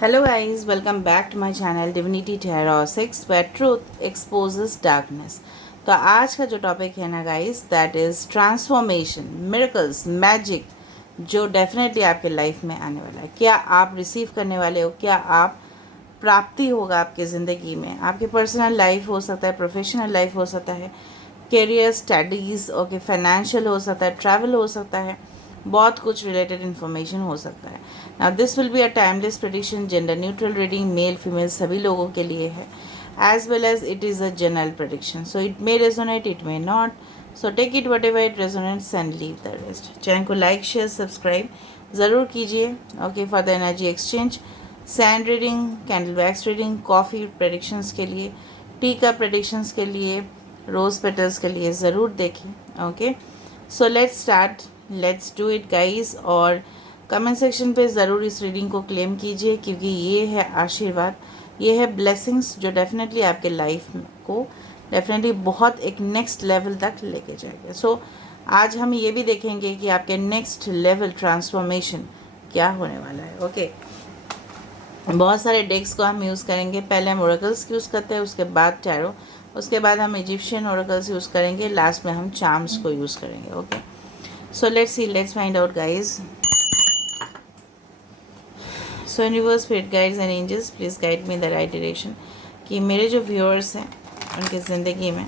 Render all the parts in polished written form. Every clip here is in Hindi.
Hello guys, welcome back to my channel Divinity Tarot 6 where truth exposes darkness। तो आज का जो टॉपिक है ना guys, that is transformation, miracles, magic, जो डेफिनेटली आपके लाइफ में आने वाला है। क्या आप रिसीव करने वाले हो? क्या आप प्राप्ति होगा आपकी ज़िंदगी में? आपकी पर्सनल लाइफ हो सकता है, प्रोफेशनल लाइफ हो सकता है, करियर, स्टडीज़, ओके, फाइनेंशियल हो सकता है, ट्रैवल हो सकता है, बहुत कुछ रिलेटेड इन्फॉर्मेशन हो सकता है। Now this will be a timeless prediction, gender neutral reading, male female सभी लोगों के लिए है, as well as it is a general prediction. So it may resonate, it may not, so take it whatever it resonates and leave the rest. Channel को लाइक शेयर सब्सक्राइब ज़रूर कीजिए, okay, for the energy exchange, sand reading, candle wax reading, coffee predictions के लिए, टी का प्रेडिक्शंस के लिए, रोज़ पेटल्स के लिए ज़रूर देखें। Okay, so let's start, let's do it guys. और कमेंट सेक्शन पे ज़रूर इस रीडिंग को क्लेम कीजिए, क्योंकि ये है आशीर्वाद, ये है ब्लेसिंग्स जो डेफिनेटली आपके लाइफ को डेफिनेटली बहुत एक नेक्स्ट लेवल तक लेके जाएगा। सो आज हम ये भी देखेंगे कि आपके नेक्स्ट लेवल ट्रांसफॉर्मेशन क्या होने वाला है। ओके, बहुत सारे डेक्स को हम यूज़ करेंगे। पहले हम ओरेकल्स यूज़ करते हैं, उसके बाद टैरो, उसके बाद हम इजिप्शियन ओरेकल्स यूज़ करेंगे, लास्ट में हम चार्म्स को यूज़ करेंगे। Okay, so let's see, let's find out guys. So universe, spirit guides and angels, please guide me the right direction, कि मेरे जो व्यूअर्स हैं उनकी ज़िंदगी में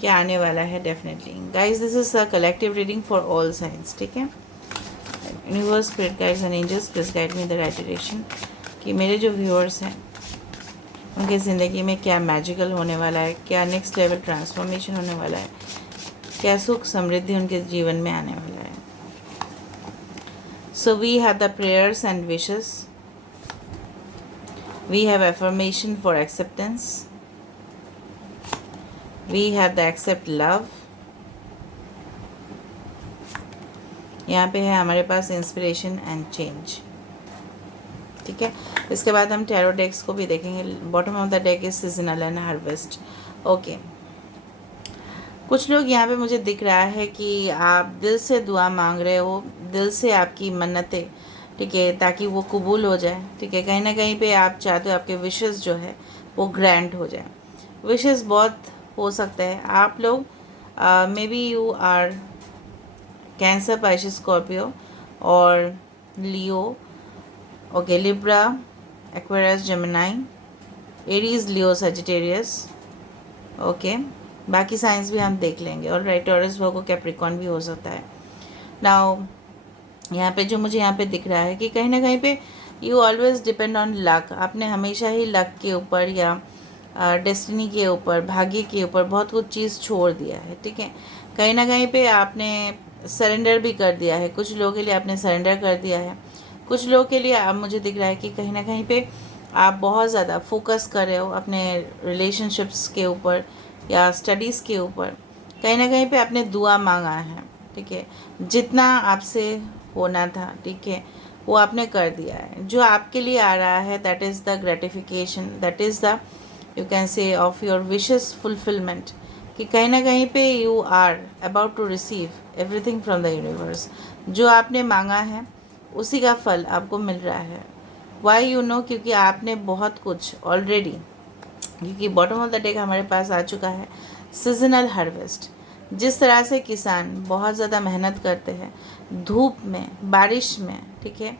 क्या आने वाला है। Definitely guys, this is a collective reading for all signs, ठीक है। Universe, spirit guides and angels, please guide me the right direction, कि मेरे जो व्यूअर्स हैं उनकी ज़िंदगी में क्या मैजिकल होने वाला है, क्या नेक्स्ट लेवल ट्रांसफॉर्मेशन होने वाला है, क्या सुख समृद्धि उनके जीवन में आने वाला है। So we have the prayers and wishes, we have affirmation for acceptance, we have the accept love, यहाँ पे है हमारे पास इंस्पिरेशन एंड चेंज, ठीक है। इसके बाद हम टैरो डेक्स को भी देखेंगे। Bottom of the deck is seasonal and harvest. Okay, कुछ लोग यहाँ पे मुझे दिख रहा है कि आप दिल से दुआ मांग रहे हो, दिल से आपकी मन्नतें, ठीक है, ताकि वो कबूल हो जाए, ठीक है। कहीं ना कहीं पे आप चाहते हो आपके विशेस जो है वो ग्रांट हो जाए। विशेस बहुत हो सकते हैं। आप लोग maybe you are Cancer, Pisces, Scorpio और Leo, okay, Libra, Aquarius, Gemini, Aries, Leo, Sagittarius, okay. बाकी साइंस भी हम देख लेंगे। और राइट, टॉरस, वर्गो, कैप्रिकॉन भी हो सकता है। नाउ यहाँ पे जो मुझे यहाँ पे दिख रहा है कि कहीं ना कहीं पे you always depend on luck. आपने हमेशा ही लक के ऊपर या डेस्टिनी के ऊपर, भाग्य के ऊपर बहुत कुछ चीज़ छोड़ दिया है, ठीक है। कहीं ना कहीं पे आपने सरेंडर भी कर दिया है। कुछ लोगों के लिए आपने सरेंडर कर दिया है, कुछ लोगों के लिए अब मुझे दिख रहा है कि कहीं ना कहीं पे आप बहुत ज़्यादा फोकस कर रहे हो अपने रिलेशनशिप्स के ऊपर या स्टडीज़ के ऊपर। कहीं ना कहीं पे आपने दुआ मांगा है, ठीक है। जितना आपसे होना था, ठीक है, वो आपने कर दिया है। जो आपके लिए आ रहा है, that is the gratification, that is the, you can say, of your wishes fulfilment, कि कहीं ना कहीं पे you are about to receive everything from the universe. जो आपने मांगा है उसी का फल आपको मिल रहा है। वाई यू नो, क्योंकि आपने बहुत कुछ ऑलरेडी, क्योंकि बॉटम ऑफ द डेक हमारे पास आ चुका है सीजनल हार्वेस्ट। जिस तरह से किसान बहुत ज़्यादा मेहनत करते हैं धूप में, बारिश में, ठीक है,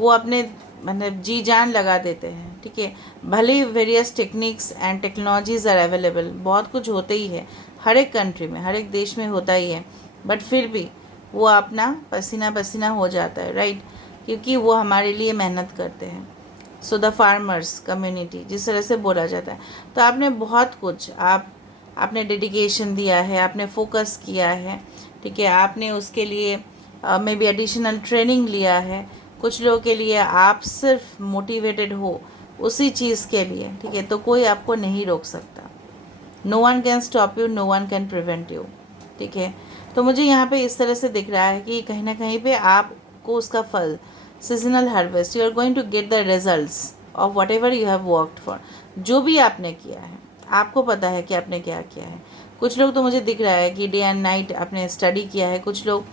वो अपने मतलब जी जान लगा देते हैं, ठीक है। भले ही various techniques and technologies are available, बहुत कुछ होते ही है, हर एक कंट्री में, हर एक देश में होता ही है, बट फिर भी वो अपना पसीना पसीना हो जाता है, राइट, क्योंकि वो हमारे लिए मेहनत करते हैं। सो द फार्मर्स कम्युनिटी जिस तरह से बोला जाता है। तो आपने बहुत कुछ, आपने डेडिकेशन दिया है, आपने फोकस किया है, ठीक है। आपने उसके लिए मे बी एडिशनल ट्रेनिंग लिया है। कुछ लोगों के लिए आप सिर्फ मोटिवेटेड हो उसी चीज़ के लिए, ठीक है, तो कोई आपको नहीं रोक सकता। No one can stop you, no one can prevent you, ठीक है। तो मुझे यहाँ पे इस तरह से दिख रहा है कि कहीं ना कहीं पे आपको उसका फल, seasonal harvest, you are going to get the results of whatever you have worked for. जो भी आपने किया है आपको पता है कि आपने क्या किया है। कुछ लोग तो मुझे दिख रहा है कि डे एंड नाइट आपने स्टडी किया है, कुछ लोग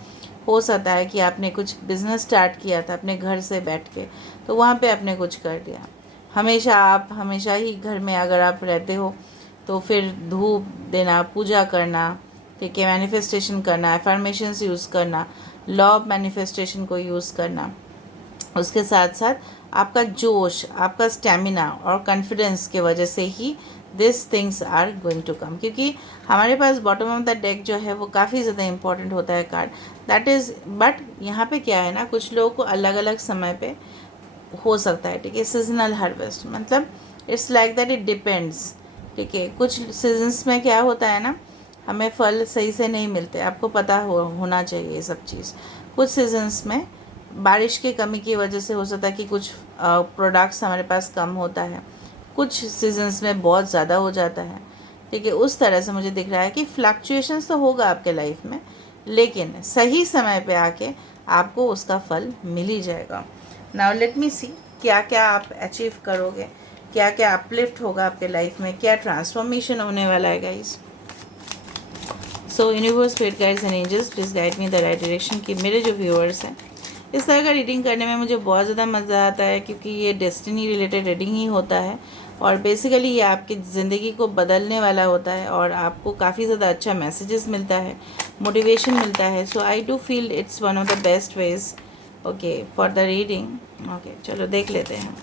हो सकता है कि आपने कुछ बिजनेस स्टार्ट किया था अपने घर से बैठ के, तो वहाँ पे आपने कुछ कर दिया। हमेशा ही घर में अगर आप रहते हो तो फिर धूप देना, पूजा करना, ठीक है, मैनिफेस्टेशन करना, एफर्मेशंस यूज़ करना, लॉ ऑफ मैनिफेस्टेशन को यूज़ करना, उसके साथ साथ आपका जोश, आपका स्टेमिना और कॉन्फिडेंस के वजह से ही this things are going to come. क्योंकि हमारे पास बॉटम ऑफ द डेक जो है वो काफ़ी ज़्यादा इंपॉर्टेंट होता है कार्ड, दैट इज़, बट यहाँ पे क्या है ना, कुछ लोगों को अलग अलग समय पे हो सकता है, ठीक है। सीजनल हार्वेस्ट मतलब it's like that, it depends, ठीक है। कुछ सीजन्स में क्या होता है ना, हमें फल सही से नहीं मिलते, आपको पता होना चाहिए ये सब चीज़। कुछ सीजन्स में बारिश की कमी की वजह से हो सकता है कि कुछ प्रोडक्ट्स हमारे पास कम होता है, कुछ सीजन्स में बहुत ज़्यादा हो जाता है, ठीक है। उस तरह से मुझे दिख रहा है कि फ्लक्चुएशंस तो होगा आपके लाइफ में, लेकिन सही समय पे आके आपको उसका फल मिल ही जाएगा। नाउ लेट मी सी क्या क्या आप अचीव करोगे, क्या क्या अपलिफ्ट होगा आपके लाइफ में, क्या ट्रांसफॉर्मेशन होने वाला है guys. So universe, spirit guides and angels, please guide me the right direction. कि मेरे जो व्यूअर्स हैं, इस तरह का रीडिंग करने में मुझे बहुत ज़्यादा मज़ा आता है, क्योंकि ये डेस्टिनी रिलेटेड रीडिंग ही होता है और बेसिकली ये आपकी ज़िंदगी को बदलने वाला होता है और आपको काफ़ी ज़्यादा अच्छा मैसेजेस मिलता है, मोटिवेशन मिलता है। So I do feel it's one of the best ways, okay, for the reading. Okay, चलो देख लेते हैं।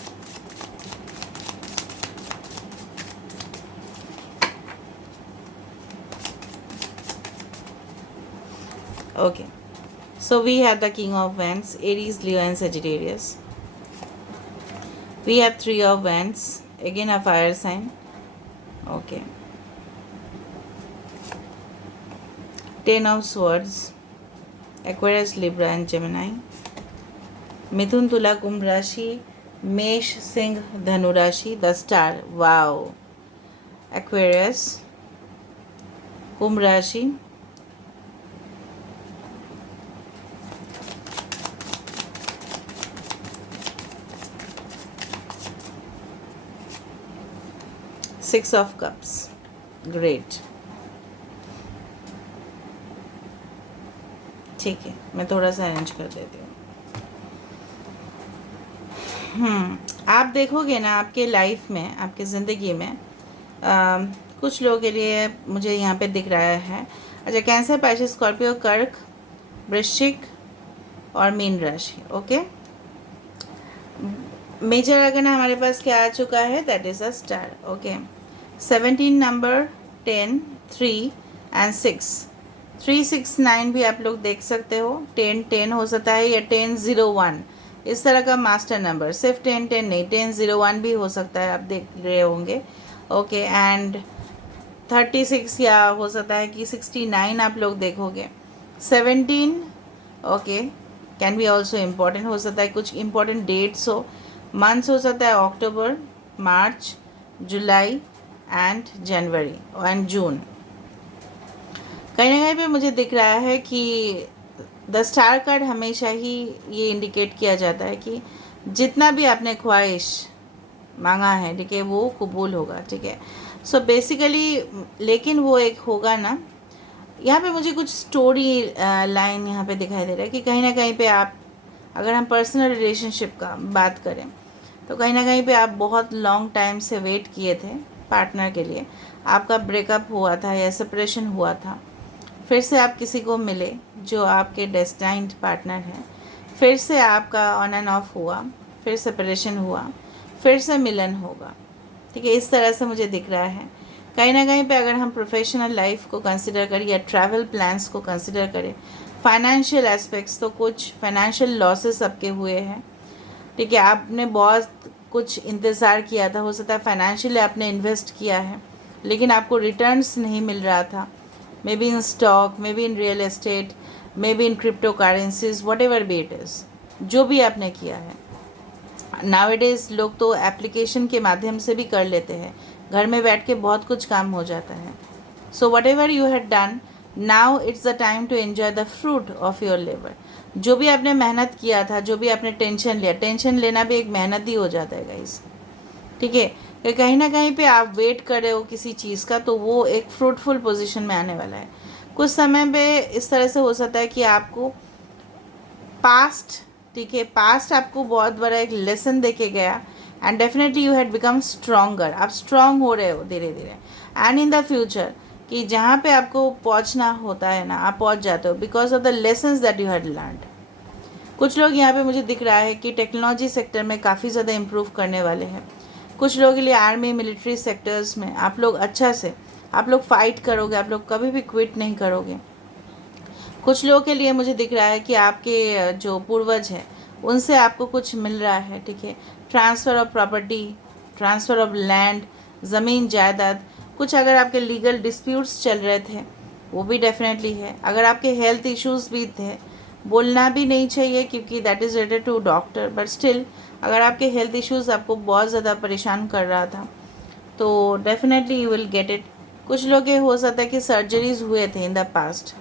Okay, so we have the King of Wands, Aries, Leo and Sagittarius. We have Three of Wands, again a fire sign. Okay. Ten of Swords, Aquarius, Libra and Gemini. मिथुन, तुला, कुंभ राशि, मेष, सिंह, धनु राशि, द स्टार, वाओ, एक्वेरियस, कुंभ राशि, सिक्स ऑफ कप्स, ग्रेट, ठीक है, मैं थोड़ा सा अरेंज कर देती हूँ। आप देखोगे ना आपके लाइफ में, आपकी ज़िंदगी में कुछ लोगों के लिए मुझे यहाँ पे दिख रहा है। अच्छा, कैंसर, पाइसेस, स्कॉर्पियो, कर्क, वृश्चिक और मीन राशि। ओके, मेजर अगर ना हमारे पास क्या आ चुका है, that is a star. Okay, 17 number, 10, 3 and 6, 3, 6, 9 भी आप लोग देख सकते हो। 10, 10 हो सकता है या 10, 0, 1, इस तरह का मास्टर नंबर, सिर्फ 10, 10 नहीं, 10, 0, 1 भी हो सकता है, आप देख रहे होंगे। ओके, एंड 36 या हो सकता है कि 69 आप लोग देखोगे। 17, okay, can be also important, हो सकता है कुछ इम्पॉर्टेंट डेट्स हो, मंथ्स हो सकता है अक्टूबर, मार्च, जुलाई एंड जनवरी एंड जून। कहीं ना कहीं पे मुझे दिख रहा है कि द स्टार कार्ड हमेशा ही ये इंडिकेट किया जाता है कि जितना भी आपने ख्वाहिश मांगा है, ठीक है, वो कबूल होगा, ठीक है। सो बेसिकली, लेकिन वो एक होगा ना, यहाँ पे मुझे कुछ स्टोरी लाइन यहाँ पे दिखाई दे रहा है कि कहीं ना कहीं पे आप, अगर हम पर्सनल रिलेशनशिप का बात करें तो कहीं ना कहीं पे आप बहुत लॉन्ग टाइम से वेट किए थे पार्टनर के लिए, आपका ब्रेकअप हुआ था या सेपरेशन हुआ था, फिर से आप किसी को मिले जो आपके डेस्टाइन्ड पार्टनर हैं, फिर से आपका ऑन एंड ऑफ हुआ, फिर सेपरेशन हुआ, फिर से मिलन होगा, ठीक है। इस तरह से मुझे दिख रहा है। कहीं ना कहीं पे अगर हम प्रोफेशनल लाइफ को कंसिडर करें या ट्रैवल प्लान्स को कंसिडर करें, फाइनेंशियल एस्पेक्ट्स, तो कुछ फाइनेंशियल लॉसेस आपके हुए हैं, ठीक है। आपने बहुत कुछ इंतज़ार किया था, हो सकता है फाइनेंशियली आपने इन्वेस्ट किया है लेकिन आपको रिटर्न्स नहीं मिल रहा था, may be in stock, may be in real estate, may be in crypto currencies, what ever be it is, जो भी आपने किया है। नाउअडेज लोग तो एप्लीकेशन के माध्यम से भी कर लेते हैं, घर में बैठ के बहुत कुछ काम हो जाता है। So whatever you had done, now it's the time to enjoy the fruit of your labour. जो भी आपने मेहनत किया था, जो भी आपने टेंशन लिया, टेंशन लेना भी एक मेहनत ही हो जाता है गाइस, ठीक है। कि कहीं ना कहीं पे आप वेट कर रहे हो किसी चीज़ का, तो वो एक फ्रूटफुल पोजीशन में आने वाला है। कुछ समय पे इस तरह से हो सकता है कि आपको पास्ट, ठीक है, पास्ट आपको बहुत बड़ा एक लेसन दे के गया and definitely you had become stronger, आप स्ट्रॉन्ग हो रहे हो धीरे धीरे। एंड इन द फ्यूचर कि जहाँ पे आपको पहुँचना होता है ना, आप पहुँच जाते हो because of the lessons that you had learned. कुछ लोग यहाँ पे मुझे दिख रहा है कि टेक्नोलॉजी सेक्टर में काफ़ी ज़्यादा इम्प्रूव करने वाले हैं। कुछ लोगों के लिए आर्मी मिलिट्री सेक्टर्स में आप लोग अच्छा से आप लोग फाइट करोगे, आप लोग कभी भी क्विट नहीं करोगे। कुछ लोगों के लिए मुझे दिख रहा है कि आपके जो पूर्वज हैं उनसे आपको कुछ मिल रहा है, ठीक है, transfer of property, transfer of land, ज़मीन जायदाद। कुछ अगर आपके लीगल डिस्प्यूट्स चल रहे थे वो भी डेफिनेटली है। अगर आपके हेल्थ इश्यूज़ भी थे, बोलना भी नहीं चाहिए क्योंकि that is related to doctor, but still अगर आपके हेल्थ इश्यूज़ आपको बहुत ज़्यादा परेशान कर रहा था तो definitely you will get it. कुछ लोग ये हो सकता है कि सर्जरीज हुए थे इन द पास्ट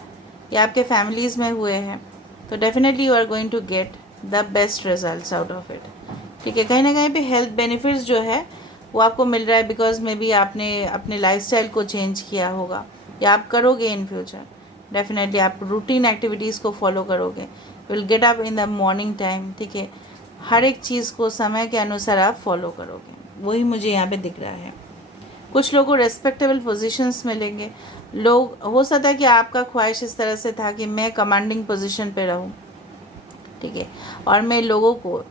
या आपके फैमिलीज़ में हुए हैं, तो definitely you are going to get the best results out of it, ठीक है। कहीं ना कहीं पे हेल्थ बेनिफिट्स जो है वो आपको मिल रहा है बिकॉज मे बी आपने अपने लाइफस्टाइल को चेंज किया होगा या आप करोगे इन फ्यूचर। डेफिनेटली आप रूटीन एक्टिविटीज़ को फॉलो करोगे, will get up in the morning time, ठीक है। हर एक चीज़ को समय के अनुसार आप फॉलो करोगे, वही मुझे यहाँ पे दिख रहा है। कुछ लोगों को रेस्पेक्टेबल पोजीशंस मिलेंगे। लोग हो सकता है कि आपका ख्वाहिश इस तरह से था कि मैं कमांडिंग पोजीशन पे रहूं, ठीक है, और मैं लोगों को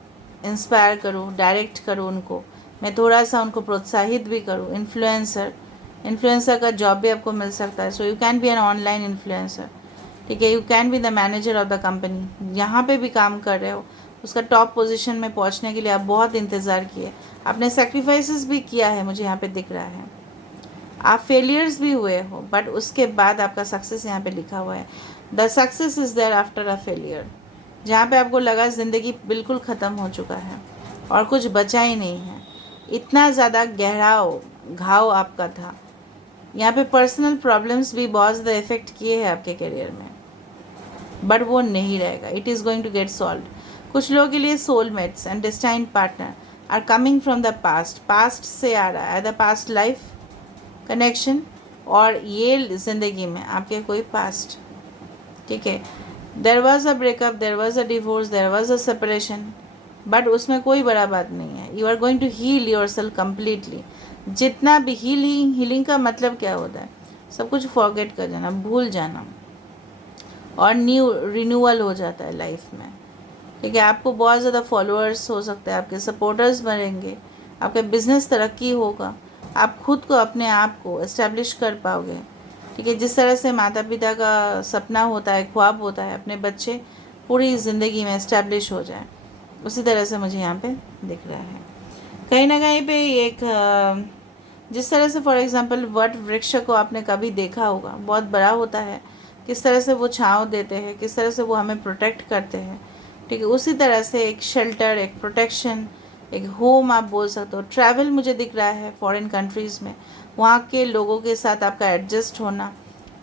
इंस्पायर करूं, डायरेक्ट करूं उनको, मैं थोड़ा सा उनको प्रोत्साहित भी करूं। इन्फ्लुएंसर का जॉब भी आपको मिल सकता है। So you can be an online influencer, ठीक है। You can be the manager of the company, यहाँ पे भी काम कर रहे हो, उसका टॉप पोजीशन में पहुँचने के लिए आप बहुत इंतज़ार किए, आपने सेक्रीफाइसेस भी किया है, मुझे यहाँ पे दिख रहा है। आप फेलियर्स भी हुए हो बट उसके बाद आपका सक्सेस यहाँ पे लिखा हुआ है। The success is there after a failure, जहाँ पे आपको लगा ज़िंदगी बिल्कुल ख़त्म हो चुका है और कुछ बचा ही नहीं है, इतना ज़्यादा गहरा घाव आपका था। यहाँ पे पर्सनल प्रॉब्लम्स भी बहुत ज़्यादा इफ़ेक्ट किए हैं आपके करियर में, बट वो नहीं रहेगा, it is going to get solve. कुछ लोगों के लिए soulmates and destined partner are coming from the past, past से आ रहा है, द पास्ट लाइफ कनेक्शन, और ये ज़िंदगी में आपके कोई पास्ट, ठीक है। There was a breakup, there was a divorce, there was a separation, but उसमें कोई बड़ा बात नहीं है। You are going to heal yourself completely. जितना भी हीलिंग का मतलब क्या होता है, सब कुछ फॉरगेट कर जाना, भूल जाना, और न्यू रिन्यूअल हो जाता है लाइफ में, ठीक है। आपको बहुत ज़्यादा फॉलोअर्स हो सकते हैं, आपके सपोर्टर्स बनेंगे, आपका बिजनेस तरक्की होगा, आप खुद को अपने आप को इस्टेब्लिश कर पाओगे, ठीक है। जिस तरह से माता पिता का सपना होता है, ख्वाब होता है अपने बच्चे पूरी ज़िंदगी में इस्टेब्लिश हो जाए, उसी तरह से मुझे यहाँ पे दिख रहा है। कहीं ना कहीं पे एक जिस तरह से फॉर एग्ज़ाम्पल वट वृक्ष को आपने कभी देखा होगा, बहुत बड़ा होता है, किस तरह से वो छाँव देते हैं, किस तरह से वो हमें प्रोटेक्ट करते हैं, ठीक है। उसी तरह से एक शेल्टर, एक प्रोटेक्शन, एक होम आप बोल सकते हो। ट्रैवल मुझे दिख रहा है फॉरेन कंट्रीज़ में, वहाँ के लोगों के साथ आपका एडजस्ट होना,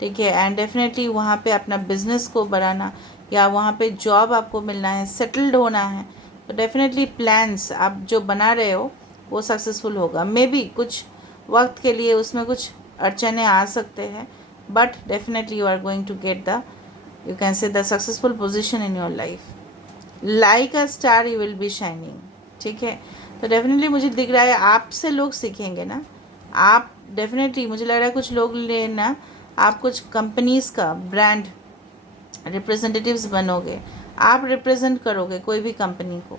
ठीक है, एंड डेफिनेटली वहाँ पे अपना बिजनेस को बढ़ाना या वहाँ पे जॉब आपको मिलना है, सेटल्ड होना है, तो डेफिनेटली प्लान्स आप जो बना रहे हो वो सक्सेसफुल होगा। मे बी कुछ वक्त के लिए उसमें कुछ अड़चने आ सकते हैं, but definitely you are going to get the, you can say the successful position in your life, like a star you will be shining, ठीक है। तो डेफिनेटली मुझे दिख रहा है आपसे लोग सीखेंगे ना, आप डेफिनेटली मुझे लग रहा है कुछ लोग लेना, आप कुछ कंपनीज़ का ब्रांड रिप्रेजेंटेटिव्स बनोगे, आप रिप्रेजेंट करोगे कोई भी कंपनी को,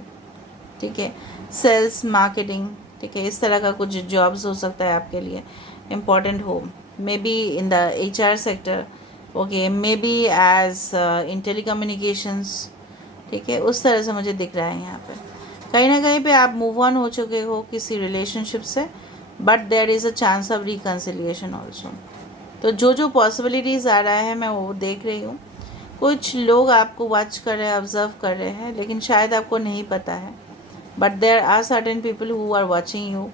ठीक है। सेल्स, मार्केटिंग, ठीक है, इस तरह का कुछ जॉब्स हो सकता है आपके लिए इम्पॉर्टेंट हो, maybe in the HR sector, okay, maybe as in telecommunications, ठीक है। उस तरह से मुझे दिख रहा है यहाँ पर। कहीं ना कहीं पे आप मूव ऑन हो चुके हो किसी रिलेशनशिप से, but there is a chance of reconciliation also. तो जो जो पॉसिबिलिटीज़ आ रहा है मैं वो देख रही हूँ। कुछ लोग आपको वॉच कर रहे हैं, ऑब्जर्व कर रहे हैं, लेकिन शायद आपको नहीं पता है, but there are certain people who are watching you,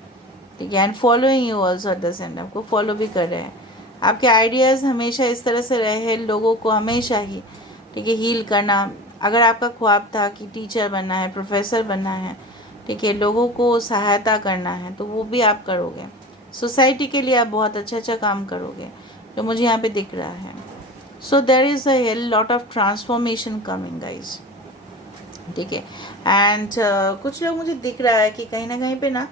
ठीक है, and following you also at the same time, आपको फॉलो भी कर रहे हैं। आपके आइडियाज़ हमेशा इस तरह से रहे लोगों को हमेशा ही, ठीक है, हील करना। अगर आपका ख्वाब था कि टीचर बनना है, प्रोफेसर बनना है, ठीक है, लोगों को सहायता करना है, तो वो भी आप करोगे। सोसाइटी के लिए आप बहुत अच्छा अच्छा काम करोगे, जो मुझे यहाँ पे दिख रहा है। So there is a lot of transformation coming guys, ठीक है। एंड कुछ लोग मुझे दिख रहा है कि कहीं ना कहीं पे ना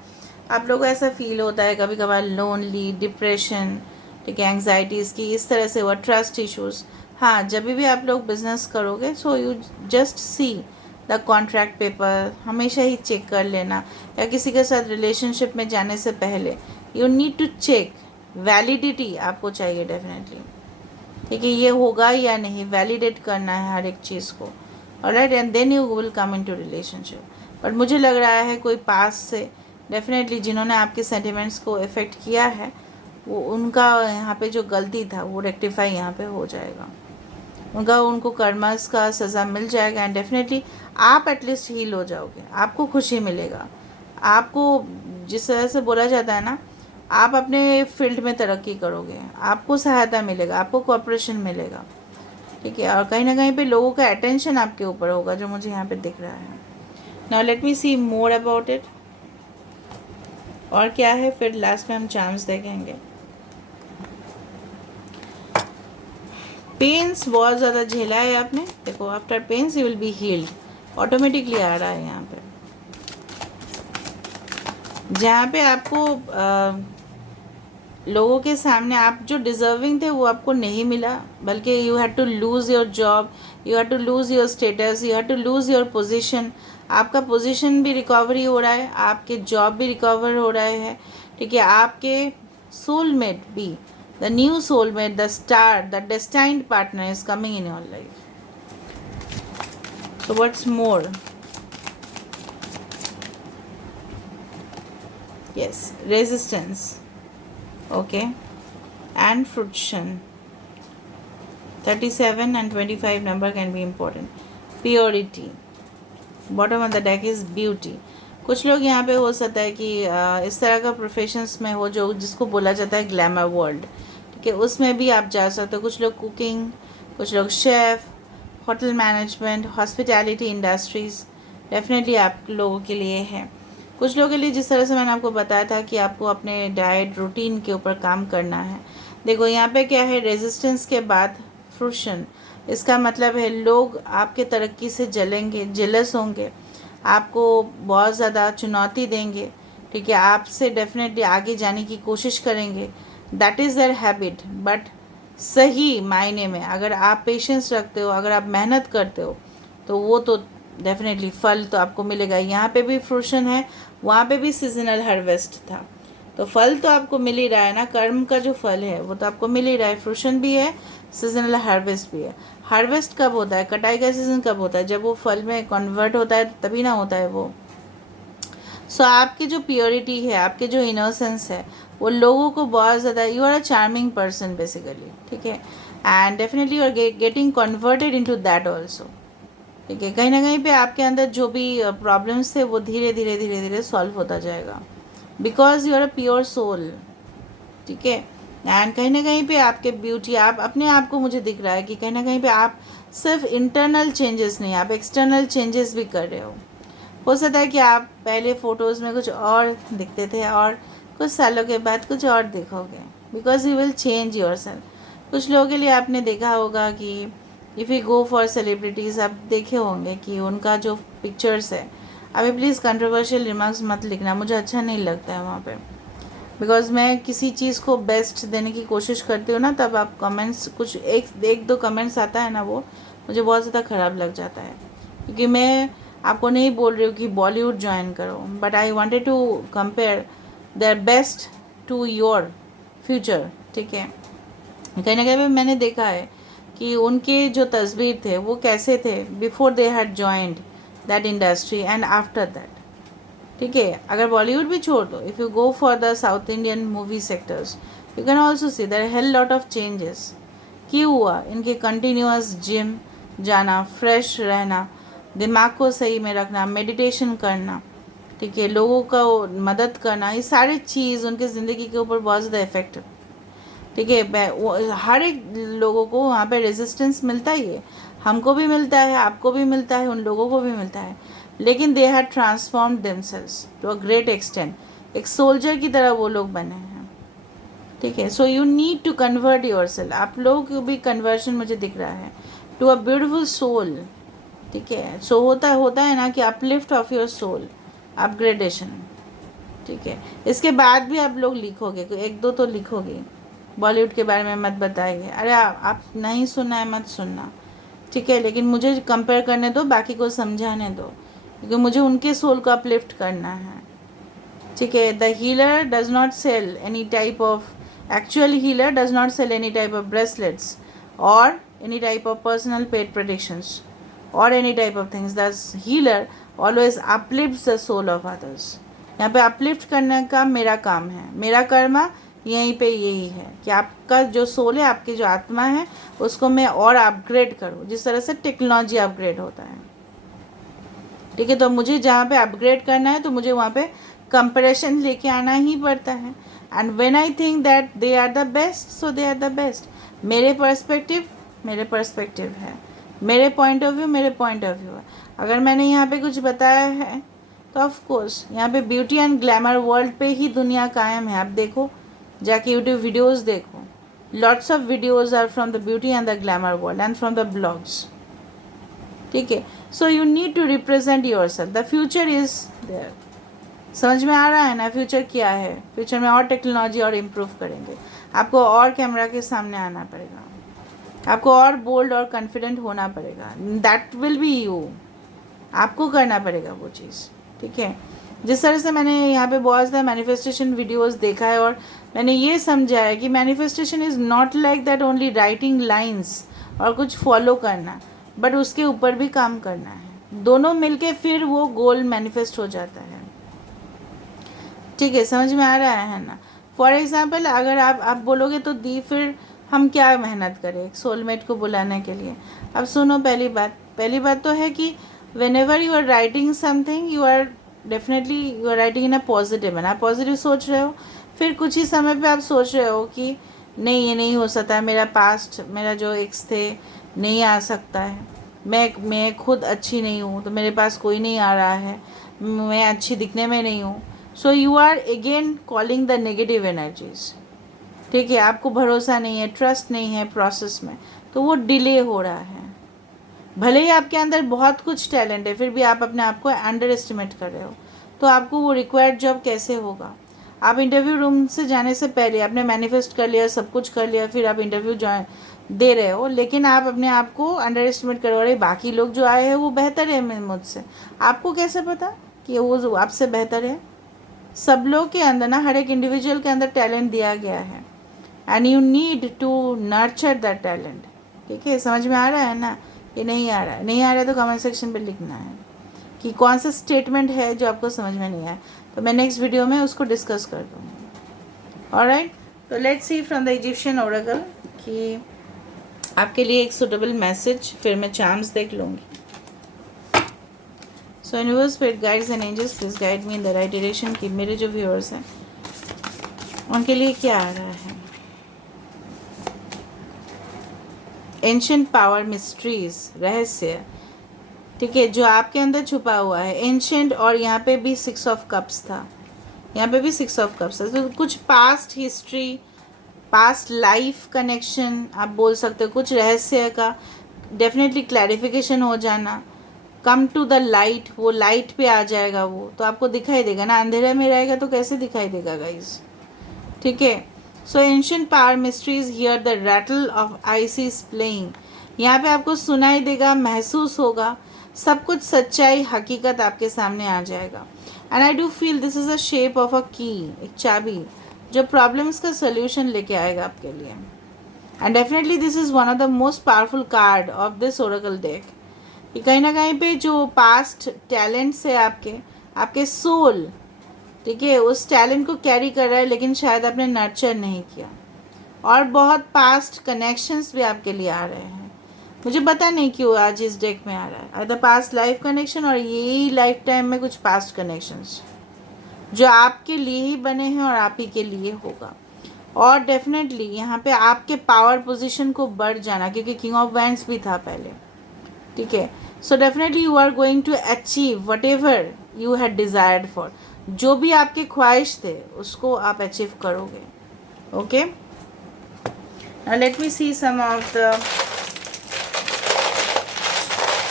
आप लोगों को ऐसा फील होता है कभी कभार लोनली, डिप्रेशन, ठीक है, एंग्जाइटीज़ की इस तरह से हुआ, ट्रस्ट इश्यूज़। हाँ, जब भी आप लोग बिजनेस करोगे so you just see the contract paper, हमेशा ही चेक कर लेना, या किसी के साथ रिलेशनशिप में जाने से पहले you need to check, validity आपको चाहिए डेफिनेटली, ठीक है, ये होगा या नहीं, वैलिडेट करना है हर एक चीज़ को, alright, and then you will come into relationship. But मुझे लग रहा है कोई पास से डेफिनेटली जिन्होंने आपके सेंटिमेंट्स को इफ़ेक्ट किया है वो उनका यहाँ पे जो गलती था वो रेक्टिफाई यहाँ पे हो जाएगा, उनको कर्मस का सज़ा मिल जाएगा, एंड डेफिनेटली आप एटलीस्ट हील हो जाओगे, आपको खुशी मिलेगा, आपको जिस तरह से बोला जाता है ना, आप अपने फील्ड में तरक्की करोगे, आपको सहायता मिलेगा, आपको कोऑपरेशन मिलेगा, ठीक है, और कहीं ना कहीं पे लोगों का अटेंशन आपके ऊपर होगा जो मुझे यहाँ पे दिख रहा है। Now let me see more about it, और क्या है, फिर लास्ट में हम चार्म्स देखेंगे। पेन्स बहुत ज़्यादा झेला है आपने, देखो after pains you will be healed, automatically आ रहा है यहाँ पे, जहाँ पे आपको लोगों के सामने आप जो डिज़र्विंग थे वो आपको नहीं मिला, बल्कि you had to lose your job, you had to lose your status, you had to lose your position, आपका पोजीशन भी रिकवरी हो रहा है, आपके जॉब भी रिकवर हो रहे हैं, ठीक है, आपके सोलमेट भी, the new soulmate, the star, the destined partner is coming in your life. So what's more, yes, resistance, okay, and friction. 37 and 25 number can be important. Purity, bottom of the deck is beauty. कुछ लोग यहाँ पे हो सकता है कि इस तरह का प्रोफेशंस में हो जो जिसको बोला जाता है ग्लैमर वर्ल्ड, ठीक है, उसमें भी आप जा सकते हो। कुछ लोग कुकिंग, कुछ लोग chef, hotel management, hospitality industries definitely आप लोगों के लिए है। कुछ लोगों के लिए जिस तरह से मैंने आपको बताया था कि आपको अपने डाइट रूटीन के ऊपर काम करना है। देखो यहाँ पे क्या है, रेजिस्टेंस के बाद फ्रूशन, इसका मतलब है लोग आपके तरक्की से जलेंगे, जेलस होंगे, आपको बहुत ज़्यादा चुनौती देंगे, ठीक है, आपसे डेफिनेटली आगे जाने की कोशिश करेंगे, that is there habit. But सही मायने में अगर आप पेशेंस रखते हो, अगर आप मेहनत करते हो, तो वो तो डेफिनेटली फल तो आपको मिलेगा। यहाँ पे भी फ्रूशन है, वहाँ पे भी सीजनल हार्वेस्ट था, तो फल तो आपको मिल ही रहा है ना, कर्म का जो फल है वो तो आपको मिल ही रहा है, फ्रूशन भी है, सीजनल हार्वेस्ट भी है। हार्वेस्ट कब होता है, कटाई का सीज़न कब होता है, जब वो फल में कन्वर्ट होता है तभी ना होता है वो। सो आपकी जो प्योरिटी है, आपके जो इनोसेंस है, वो लोगों को बहुत ज़्यादा, you are a charming person basically, ठीक है, and definitely you are getting converted into that also, ठीक है, कहीं ना कहीं पे आपके अंदर जो भी प्रॉब्लम्स थे वो धीरे धीरे धीरे धीरे सॉल्व होता जाएगा, because you are a pure soul, ठीक है, एंड कहीं ना कहीं पे आपके ब्यूटी, आप अपने आप को, मुझे दिख रहा है कि कहीं ना कहीं पे आप सिर्फ इंटरनल चेंजेस नहीं, आप एक्सटर्नल चेंजेस भी कर रहे हो सकता है कि आप पहले फ़ोटोज़ में कुछ और दिखते थे और कुछ सालों के बाद कुछ और दिखोगे, because you will change yourself. कुछ लोगों के लिए आपने देखा होगा कि if you go for celebrities, आप देखे होंगे कि उनका जो पिक्चर्स है, अभी प्लीज़ कंट्रोवर्शियल रिमार्क्स मत लिखना, मुझे अच्छा नहीं लगता है वहाँ पे, बिकॉज मैं किसी चीज़ को बेस्ट देने की कोशिश करती हूँ ना, तब आप कमेंट्स कुछ एक दो कमेंट्स आता है ना, वो मुझे बहुत ज़्यादा ख़राब लग जाता है, क्योंकि मैं आपको नहीं बोल रही हूँ कि बॉलीवुड ज्वाइन करो, but I wanted to compare their best to your future, ठीक है। कहीं ना कहीं मैंने देखा है कि उनके जो तस्वीर थे वो कैसे थे before they had joined that industry and after that, ठीक है। अगर बॉलीवुड भी छोड़ दो, if you go for the South Indian movie sectors, you can also see there hell lot of changes. क्यों हुआ, इनके कंटिन्यूस जिम जाना, फ्रेश रहना, दिमाग को सही में रखना, मेडिटेशन करना, ठीक है, लोगों का मदद करना, ये सारी चीज़ उनके ज़िंदगी के ऊपर बहुत ज़्यादा इफेक्ट, ठीक है। हर एक लोगों को वहाँ पे रेजिस्टेंस मिलता ही है, हमको भी मिलता है, आपको भी मिलता है, उन लोगों को भी मिलता है, लेकिन they had transformed themselves to a great extent. एक सोल्जर की तरह वो लोग बने हैं, ठीक है। So you need to convert yourself, आप लोगों को भी कन्वर्शन मुझे दिख रहा है टू अ ब्यूटिफुल सोल, ठीक है। सो होता है ना कि uplift of your soul, upgradation, ठीक है। इसके बाद भी आप लोग लिखोगे, एक दो तो लिखोगे। बॉलीवुड के बारे में मत बताइए, अरे आप नहीं सुनना है मत सुनना, ठीक है, लेकिन मुझे कंपेयर करने दो, बाकी को समझाने दो, क्योंकि मुझे उनके सोल को अपलिफ्ट करना है, ठीक है। The healer does not sell any type of, actual healer does not sell any type of bracelets और any type of personal pet protections और any type of things. The healer always uplifts the soul of others. यहाँ पे अपलिफ्ट करने का मेरा काम है, मेरा कर्मा यहीं पे यही है कि आपका जो सोल है, आपकी जो आत्मा है, उसको मैं और अपग्रेड करूँ, जिस तरह से टेक्नोलॉजी अपग्रेड होता है, ठीक है। तो मुझे जहाँ पे अपग्रेड करना है तो मुझे वहाँ पे कंपैरिजन लेके आना ही पड़ता है। And when I think that they are the best, so they are the best. मेरे पर्सपेक्टिव है, मेरे पॉइंट ऑफ व्यू है। अगर मैंने यहाँ पे कुछ बताया है तो ऑफ कोर्स यहाँ पे ब्यूटी एंड ग्लैमर वर्ल्ड पे ही दुनिया कायम है। आप देखो, जाके यूट्यूब वीडियोज़ देखो, lots of videos are from the beauty and the glamour world and from the blogs, ठीक है। So you need to represent yourself, the future is there. समझ में आ रहा है ना फ्यूचर क्या है? फ्यूचर में और टेक्नोलॉजी और इम्प्रूव करेंगे, आपको और कैमरा के सामने आना पड़ेगा, आपको और बोल्ड और कॉन्फिडेंट होना पड़ेगा। दैट विल बी यू, आपको करना पड़ेगा वो चीज़, ठीक है। जिस तरह से मैंने यहाँ पे बहुत ज़्यादा मैनिफेस्टेशन वीडियोस देखा है और मैंने ये समझा है कि manifestation is not like that only writing lines और कुछ फॉलो करना, बट उसके ऊपर भी काम करना है। दोनों मिलके फिर वो गोल मैनिफेस्ट हो जाता है, ठीक है। समझ में आ रहा है ना? फॉर एग्ज़ाम्पल अगर आप बोलोगे तो दी, फिर हम क्या मेहनत करें एक सोलमेट को बुलाने के लिए? अब सुनो, पहली बात तो है कि whenever you are writing something, you are writing in a positive है ना, पॉजिटिव सोच रहे हो। फिर कुछ ही समय पे आप सोच रहे हो कि नहीं, ये नहीं हो सकता, मेरा पास्ट, मेरा जो एक्स थे नहीं आ सकता है, मैं खुद अच्छी नहीं हूँ तो मेरे पास कोई नहीं आ रहा है, मैं अच्छी दिखने में नहीं हूँ। So you are again calling the negative energies, ठीक है। आपको भरोसा नहीं है, ट्रस्ट नहीं है प्रोसेस में, तो वो डिले हो रहा है। भले ही आपके अंदर बहुत कुछ टैलेंट है, फिर भी आप अपने आप को अंडर एस्टिमेट कर रहे हो, तो आपको वो रिक्वायर्ड जॉब कैसे होगा? आप इंटरव्यू रूम से जाने से पहले आपने मैनिफेस्ट कर लिया, सब कुछ कर लिया, फिर आप इंटरव्यू दे रहे हो, लेकिन आप अपने आप को अंडर एस्टिमेट कर रहे हो, बाकी लोग जो आए हैं वो बेहतर है मुझसे। आपको कैसे पता कि वो आपसे बेहतर है? सब लोग के अंदर ना, हर एक इंडिविजुअल के अंदर टैलेंट दिया गया है, and you need to nurture that talent, ठीक है। समझ में आ रहा है ना? ये नहीं आ रहा है तो कमेंट सेक्शन पे लिखना है कि कौन सा स्टेटमेंट है जो आपको समझ में नहीं आया, तो मैं नेक्स्ट वीडियो में उसको डिस्कस कर दूँगी। ऑलराइट, तो let's see from the Egyptian Oracle कि आपके लिए एक सुटेबल मैसेज, फिर मैं चार्म्स देख लूँगी। So universe, spirit guides and angels, please guide me in the right direction कि मेरे जो व्यूअर्स हैं उनके लिए क्या आ रहा है। एंशिएंट पावर, मिस्ट्रीज, रहस्य, ठीक है, जो आपके अंदर छुपा हुआ है एंशिएंट। और यहाँ पे भी 6 ऑफ कप्स था, यहाँ पे भी 6 ऑफ कप्स था। तो कुछ past history, past life connection आप बोल सकते हो, कुछ रहस्य का डेफिनेटली क्लैरिफिकेशन हो जाना, कम टू द लाइट, वो लाइट पे आ जाएगा, वो तो आपको दिखाई देगा ना। अंधेरे में रहेगा तो कैसे दिखाई देगा गाइस, ठीक है। So ancient power mysteries here, the rattle of Isis playing, यहाँ पे आपको सुनाई देगा, महसूस होगा, सब कुछ सच्चाई, हकीकत आपके सामने आ जाएगा। And I do feel this is a shape of a की, एक चाबी जो प्रॉब्लम्स का सोल्यूशन लेके आएगा आपके लिए। And definitely this is one of the most powerful card of this Oracle deck. कि कहीं ना कहीं पे जो पास्ट टैलेंट्स है आपके सोल, ठीक है, उस टैलेंट को कैरी कर रहा है, लेकिन शायद आपने नर्चर नहीं किया। और बहुत पास्ट कनेक्शंस भी आपके लिए आ रहे हैं, मुझे पता नहीं क्यों आज इस डेक में आ रहा है। अदर पास्ट लाइफ कनेक्शन और यही लाइफ टाइम में कुछ पास्ट कनेक्शंस जो आपके लिए ही बने हैं और आप ही के लिए होगा। और डेफिनेटली यहाँ पे आपके पावर पोजीशन को बढ़ जाना, क्योंकि किंग ऑफ वैंड्स भी था पहले, ठीक है। So definitely you are going to achieve whatever you had desired for, जो भी आपके ख्वाहिश थे उसको आप अचीव करोगे। Okay, now let me see some of the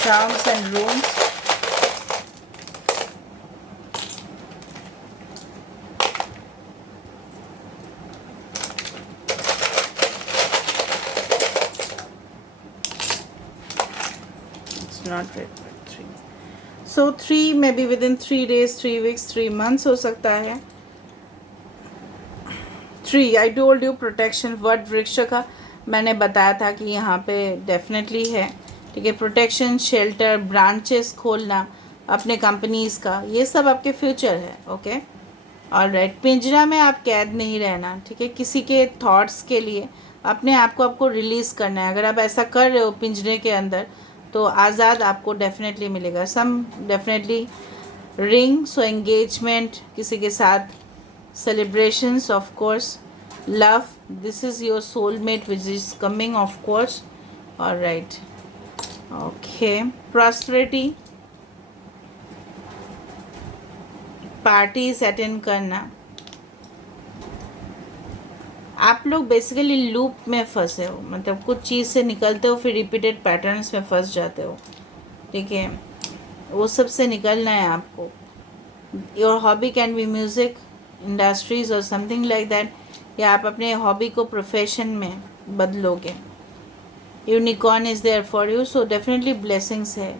charms and runes. It's not red but 3. So 3 maybe within 3 days, 3 weeks, 3 months हो सकता है. 3 I told you protection. What वृक्ष का मैंने बताया था कि यहाँ पे डेफिनेटली है. ठीक है, प्रोटेक्शन, शेल्टर, ब्रांचेस खोलना अपने कंपनीज़ का, ये सब आपके फ्यूचर है. Okay, alright. पिंजरा में आप कैद नहीं रहना. ठीक है, किसी के थॉट्स के लिए अपने आप को आपको रिलीज़ करना है. अगर आप ऐसा कर रहे हो पिंजरे के अंदर तो आज़ाद आपको डेफिनेटली मिलेगा. सम डेफिनेटली रिंग, सो एंगेजमेंट किसी के साथ, celebrations of course, love, this is your soulmate which is coming of course. All right, okay. Prosperity, parties attend करना. आप लोग बेसिकली लूप में फंसे हो, मतलब कुछ चीज़ से निकलते हो फिर रिपीटेड पैटर्न्स में फंस जाते हो. ठीक है, वो सब से निकलना है आपको. Your hobby can be music, industries और समथिंग लाइक दैट, या आप अपने हॉबी को प्रोफेशन में बदलोगे. Unicorn is there for you, so definitely blessings है.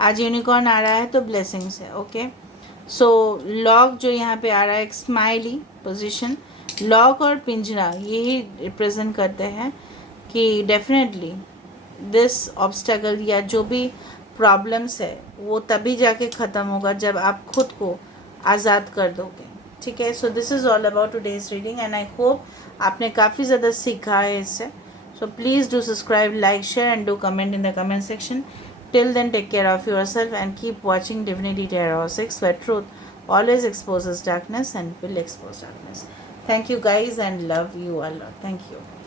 आज यूनिकॉर्न आ रहा है तो ब्लेसिंग्स है. ओके, सो लॉक जो यहाँ पे आ रहा है, एक स्माइली पोजीशन. लॉक और पिंजरा यही रिप्रेजेंट करते हैं कि डेफिनेटली दिस ऑब्स्टेकल या जो भी प्रॉब्लम्स है वो तभी जाके ख़त्म होगा जब आप खुद को आज़ाद कर दोगे. ठीक है, so this is all about today's reading and I hope आपने काफ़ी ज़्यादा सीखा है इससे. So please do subscribe, like, share and do comment in the comment section. Till then take care of yourself and keep watching Divinity Tarot 6, where truth always exposes darkness and will expose darkness. Thank you guys and love you a lot. Thank you.